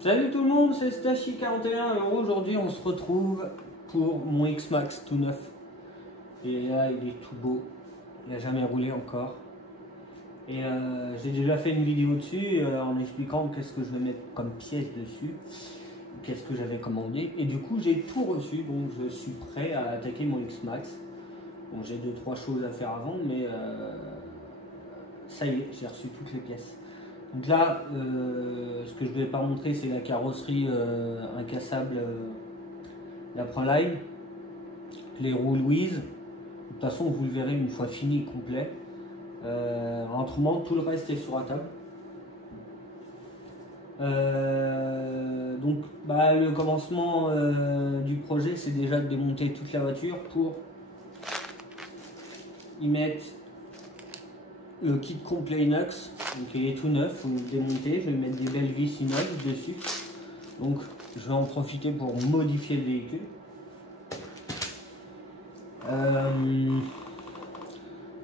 Salut tout le monde, c'est Stachi41. Alors aujourd'hui on se retrouve pour mon X-Max tout neuf. Et là il est tout beau, il n'a jamais roulé encore. Et j'ai déjà fait une vidéo dessus en expliquant qu'est-ce que je vais mettre comme pièce dessus, qu'est-ce que j'avais commandé. Et du coup j'ai tout reçu, donc je suis prêt à attaquer mon X-Max. Bon, j'ai 2-3 choses à faire avant, mais ça y est, j'ai reçu toutes les pièces. Donc là, ce que je ne vais pas montrer, c'est la carrosserie incassable, la Proline, les roues Louise. De toute façon, vous le verrez une fois fini, complet. Autrement, tout le reste est sur la table. Donc, le commencement du projet, c'est déjà de démonter toute la voiture pour y mettre le kit complet inox. Donc il est tout neuf, il faut le démonter. Je vais mettre des belles vis inox dessus. Donc je vais en profiter pour modifier le véhicule.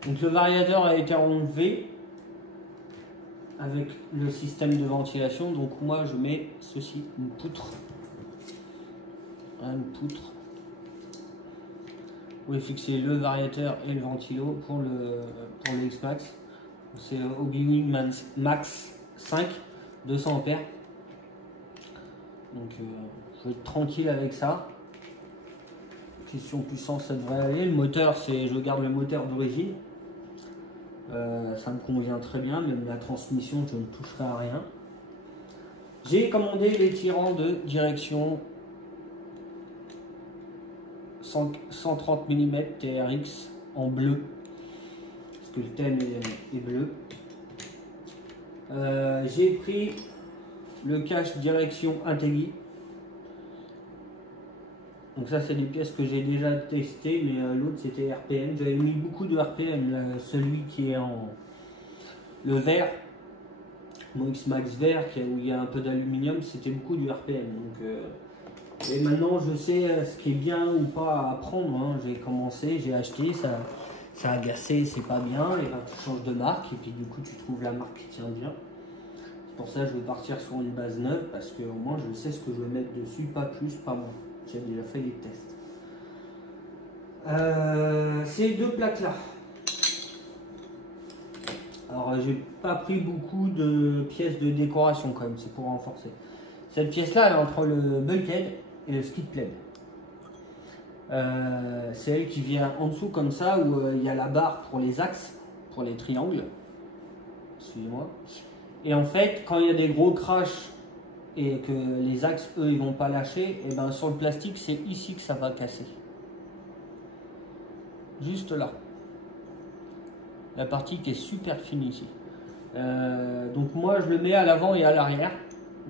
Donc le variateur a été enlevé avec le système de ventilation. Donc moi je mets ceci, une poutre. Une poutre. Vous pouvez fixer le variateur et le ventilo pour le X-Max. C'est Ogilvy Max 5, 200 ampères. Donc je vais être tranquille avec ça. Question puissance, ça devrait aller. Le moteur, je garde le moteur d'origine. Ça me convient très bien, même la transmission, je ne toucherai à rien. J'ai commandé les tirants de direction 130 mm TRX en bleu. Que le thème est bleu. J'ai pris le cache direction Intelli. Donc ça c'est des pièces que j'ai déjà testées, mais l'autre c'était RPM. J'avais mis beaucoup de RPM, là, celui qui est en le vert, mon X-Max vert, où il y a un peu d'aluminium, c'était beaucoup du RPM. Donc, et maintenant je sais ce qui est bien ou pas à prendre. Hein. J'ai commencé, j'ai acheté ça. Ça a agacé, c'est pas bien, et ben tu changes de marque et puis du coup tu trouves la marque qui tient bien. C'est pour ça que je vais partir sur une base neuve parce que au moins je sais ce que je vais mettre dessus, pas plus, pas moins. J'ai déjà fait les tests. Ces deux plaques là. Alors j'ai pas pris beaucoup de pièces de décoration quand même, c'est pour renforcer. Cette pièce là elle est entre le bulkhead et le skid plate. C'est elle qui vient en dessous comme ça où il y a la barre pour les axes, pour les triangles. Suivez-moi. Et en fait, quand il y a des gros crashs et que les axes, eux, ils vont pas lâcher, et ben sur le plastique, c'est ici que ça va casser. Juste là. La partie qui est super fine ici. Donc moi, je le mets à l'avant et à l'arrière,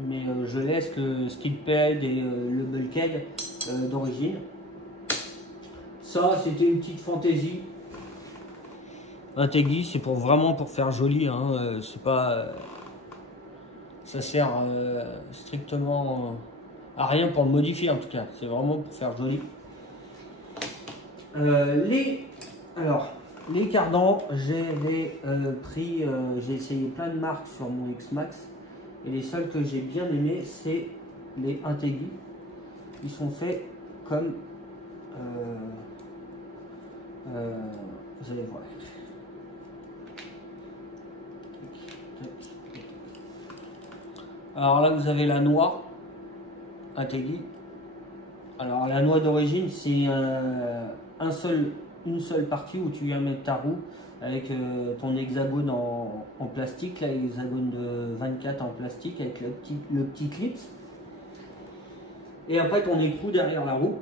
mais je laisse le skid pad et le bulkhead d'origine. Ça, c'était une petite fantaisie. Intelli, c'est vraiment pour faire joli. Hein. C'est pas, ça sert strictement à rien pour le modifier en tout cas. C'est vraiment pour faire joli. Les cardans, j'ai pris, j'ai essayé plein de marques sur mon X-Max et les seuls que j'ai bien aimés, c'est les Intelli. Ils sont faits comme vous allez voir. Alors là, vous avez la noix Intelli. Alors la noix d'origine, c'est une seule partie où tu viens mettre ta roue avec ton hexagone en plastique, là, l'hexagone de 24 en plastique avec le petit clip. Et après ton écrou derrière la roue.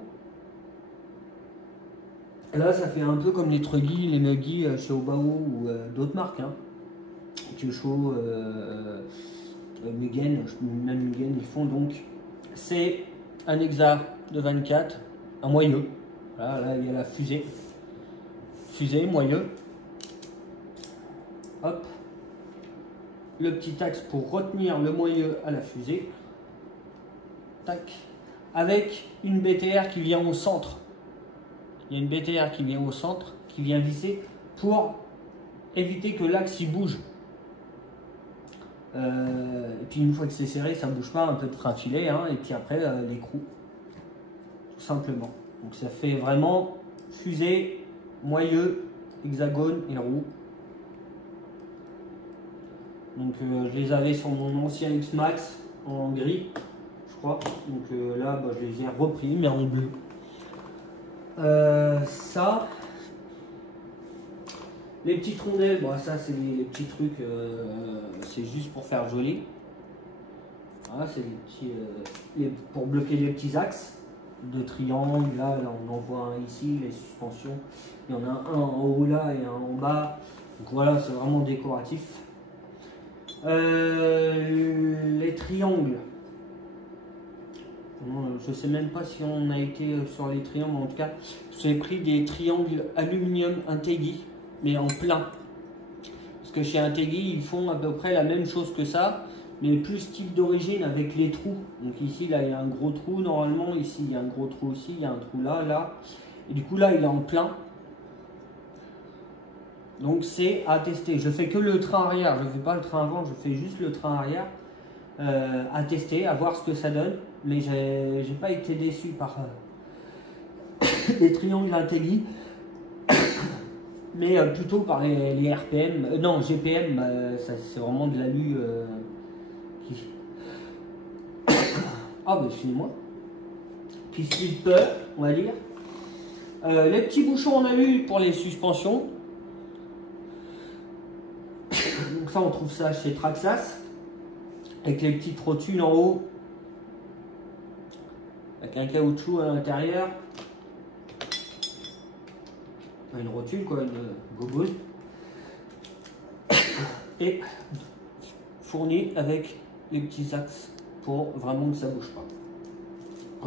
Là, ça fait un peu comme les Truggy, les Nuggy chez Obao ou d'autres marques. Hein. Kyosho, Mugen, même Mugen, ils font donc. C'est un hexa de 24, un moyeu. Là, il y a la fusée. Fusée, moyeu. Hop. Le petit axe pour retenir le moyeu à la fusée. Tac. Avec une BTR qui vient au centre. Il y a une BTR qui vient au centre, qui vient visser pour éviter que l'axe y bouge. Et puis une fois que c'est serré, ça bouge pas, un peu de frein filet, hein, et puis après l'écrou, tout simplement. Donc ça fait vraiment fusée, moyeu, hexagone et roue. Donc je les avais sur mon ancien X-Max en gris, je crois. Donc là, bah, je les ai repris, mais en bleu. Ça, les petites rondelles, bon, ça c'est les petits trucs, c'est juste pour faire joli. Voilà, c'est les petits, pour bloquer les petits axes de triangle. Là, on en voit un ici, les suspensions. Il y en a un en haut là et un en bas. Donc voilà, c'est vraiment décoratif. Les triangles. Je sais même pas si on a été sur les triangles. En tout cas, j'ai pris des triangles aluminium Integui, mais en plein. Parce que chez Integui, ils font à peu près la même chose que ça, mais plus style d'origine avec les trous. Donc ici, là, il y a un gros trou normalement. Ici, il y a un gros trou aussi. Il y a un trou là, là. Et du coup, là, il est en plein. Donc c'est à tester. Je fais que le train arrière, je ne fais pas le train avant, je fais juste le train arrière. À tester, à voir ce que ça donne. Mais j'ai pas été déçu par les triangles Integui, mais plutôt par les RPM. Non, GPM, c'est vraiment de l'alu qui... Ah bah excusez-moi. Qui slip peu, on va dire. Les petits bouchons en alu pour les suspensions. Donc ça, on trouve ça chez Traxxas, avec les petites rotules en haut, avec un caoutchouc à l'intérieur, une rotule quoi, une gogoune, et fourni avec les petits axes pour vraiment que ça bouge pas.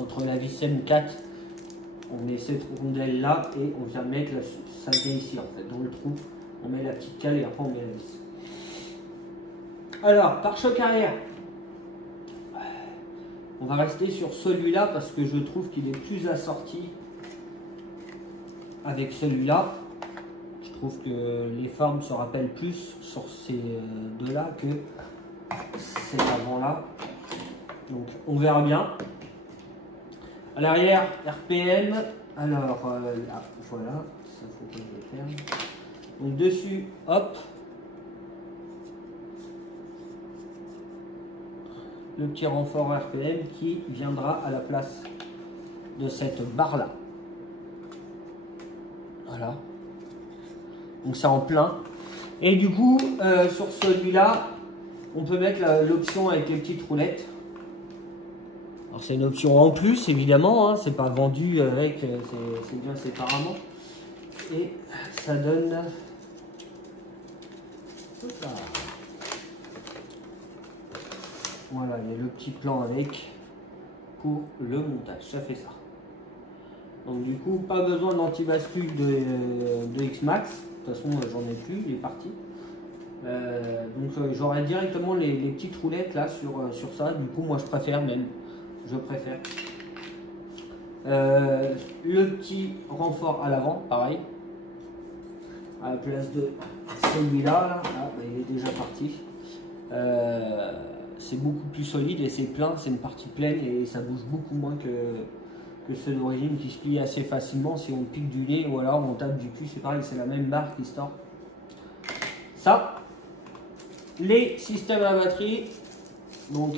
Entre la vis M4, on met cette rondelle là et on vient mettre ça vient ici en fait, dans le trou, on met la petite cale et après on met la vis. Alors, pare-choc arrière. On va rester sur celui-là parce que je trouve qu'il est plus assorti avec celui-là. Je trouve que les formes se rappellent plus sur ces deux-là que cet avant-là. Donc, on verra bien. À l'arrière, RPM. Alors, là, voilà. Ça faut que je le ferme. Donc, dessus, hop. Le petit renfort RPM qui viendra à la place de cette barre là. Voilà. Donc c'est en plein. Et du coup, sur celui-là, on peut mettre l'option avec les petites roulettes. Alors c'est une option en plus évidemment, hein, c'est pas vendu avec, c'est bien séparément. Et ça donne... Voilà, il y a le petit plan avec pour le montage, ça fait ça. Donc du coup, pas besoin d'anti-bascule de X-Max, de toute façon j'en ai plus, il est parti. Donc j'aurai directement les petites roulettes là sur ça, du coup moi je préfère même, je préfère. Le petit renfort à l'avant, pareil, à la place de celui-là, il est déjà parti. C'est beaucoup plus solide et c'est plein, c'est une partie pleine et ça bouge beaucoup moins que ceux d'origine qui se plient assez facilement si on pique du nez ou alors on tape du cul, c'est pareil, c'est la même barre qui se tord. Ça, les systèmes à batterie, donc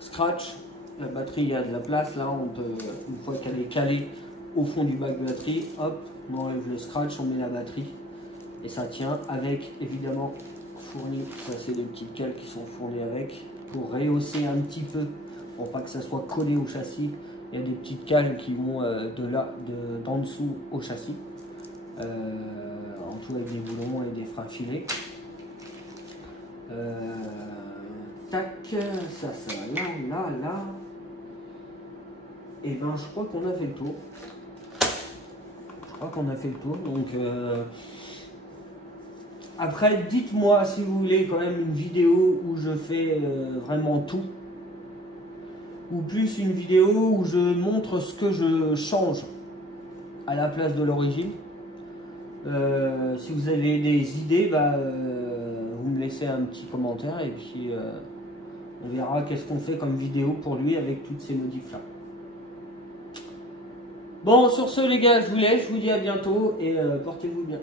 scratch, la batterie il y a de la place, là on peut, une fois qu'elle est calée au fond du bac de batterie, hop, on enlève le scratch, on met la batterie et ça tient avec évidemment fourni, ça c'est des petites cales qui sont fournies avec pour rehausser un petit peu pour pas que ça soit collé au châssis. Il y a des petites cales qui vont d'en dessous au châssis, en tout avec des boulons et des freins filés. Tac, ça là. Et ben je crois qu'on a fait le tour. Donc après, dites-moi si vous voulez quand même une vidéo où je fais vraiment tout. Ou plus une vidéo où je montre ce que je change à la place de l'origine. Si vous avez des idées, vous vous me laisser un petit commentaire et puis on verra qu'est-ce qu'on fait comme vidéo pour lui avec toutes ces modifs là. Bon, sur ce les gars, je vous laisse, je vous dis à bientôt et portez-vous bien.